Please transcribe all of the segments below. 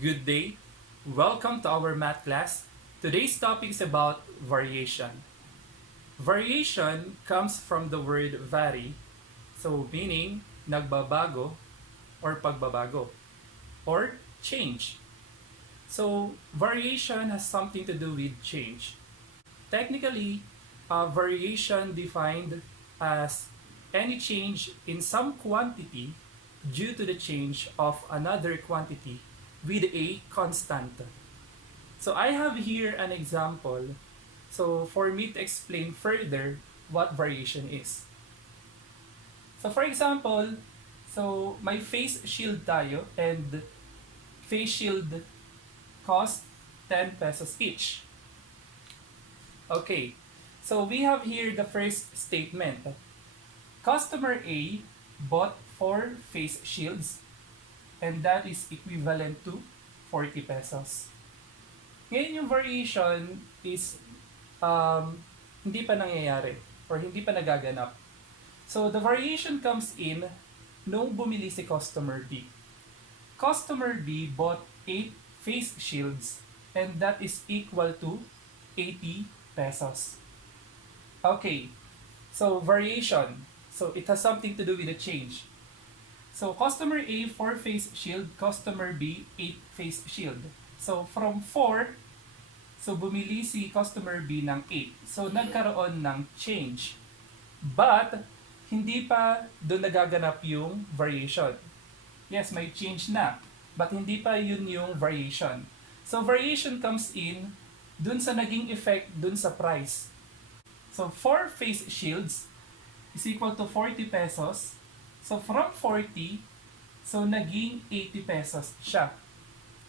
Good day. Welcome to our math class. Today's topic is about variation. Variation comes from the word vary, so meaning nagbabago or pagbabago or change. So variation has something to do with change. Technically, variation defined as any change in some quantity due to the change of another quantity with a constant. So I have here an example. So for me to explain further what variation is. So for example, so may face shield tayo and face shield cost 10 pesos each. Okay, so we have here the first statement. Customer A bought 4 face shields and that is equivalent to 40 pesos. Ngayon yung variation is hindi pa nangyayari or hindi pa nagaganap. So the variation comes in nung bumili si customer B. Customer B bought 8 face shields and that is equal to 80 pesos. Okay, so variation. So it has something to do with the change. So customer A 4 face shield, customer B 8 face shield. So from 4, so bumili si customer B ng 8. So nagkaroon ng change. But hindi pa doon nagaganap yung variation. Yes, may change na. But hindi pa yun yung variation. So variation comes in dun sa naging effect dun sa price. So 4 face shields is equal to 40 pesos. So from 40, so naging 80 pesos siya.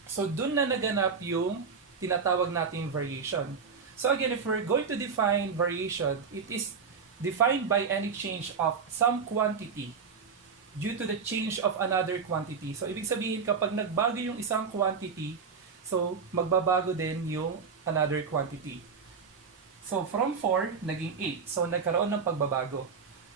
So dun na naganap yung tinatawag nating variation. So again, if we're going to define variation, it is defined by any change of some quantity due to the change of another quantity. So ibig sabihin kapag nagbago yung isang quantity, so magbabago din yung another quantity. So from 4, naging 8. So nagkaroon ng pagbabago.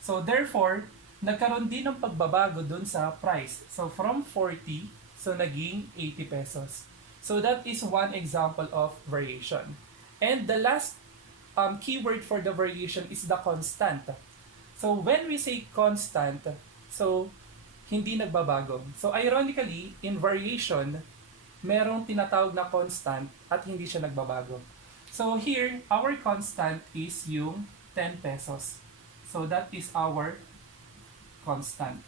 So therefore, nagkaroon din ng pagbabago dun sa price. So from 40, so naging 80 pesos. So that is one example of variation. And the last keyword for the variation is the constant. So when we say constant, so hindi nagbabago. So ironically, in variation, merong tinatawag na constant at hindi siya nagbabago. So here, our constant is yung 10 pesos. So that is our constant.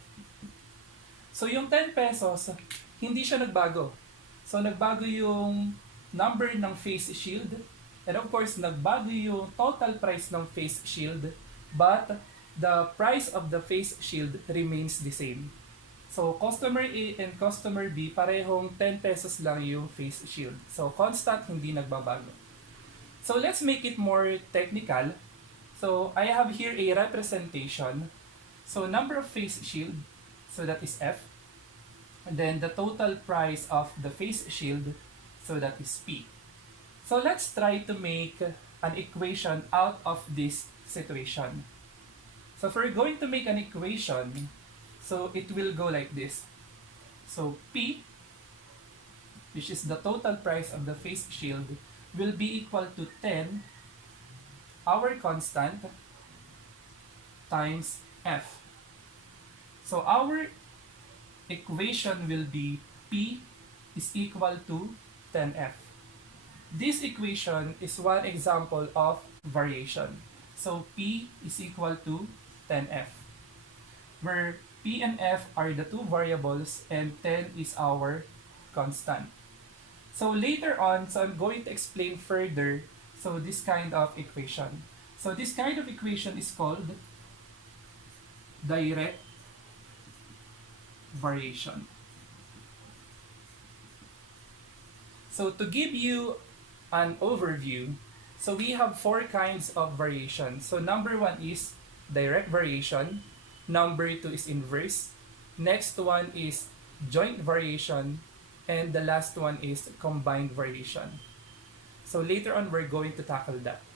So yung 10 pesos, hindi siya nagbago. So nagbago yung number ng face shield and of course nagbago yung total price ng face shield but the price of the face shield remains the same. So customer A and customer B parehong 10 pesos lang yung face shield. So constant, hindi nagbabago. So let's make it more technical. So I have here a representation. So number of face shield, so that is F. And then the total price of the face shield, so that is P. So let's try to make an equation out of this situation. So if we're going to make an equation, so it will go like this. So P, which is the total price of the face shield, will be equal to 10, our constant, times F. So our equation will be P is equal to 10F. This equation is one example of variation. So P is equal to 10F, where P and F are the two variables and 10 is our constant. So later on, so I'm going to explain further so this kind of equation. So this kind of equation is called direct variation. So to give you an overview, so we have 4 kinds of variation. So number 1 is direct variation, number 2 is inverse, next one is joint variation, and the last one is combined variation. So later on, we're going to tackle that.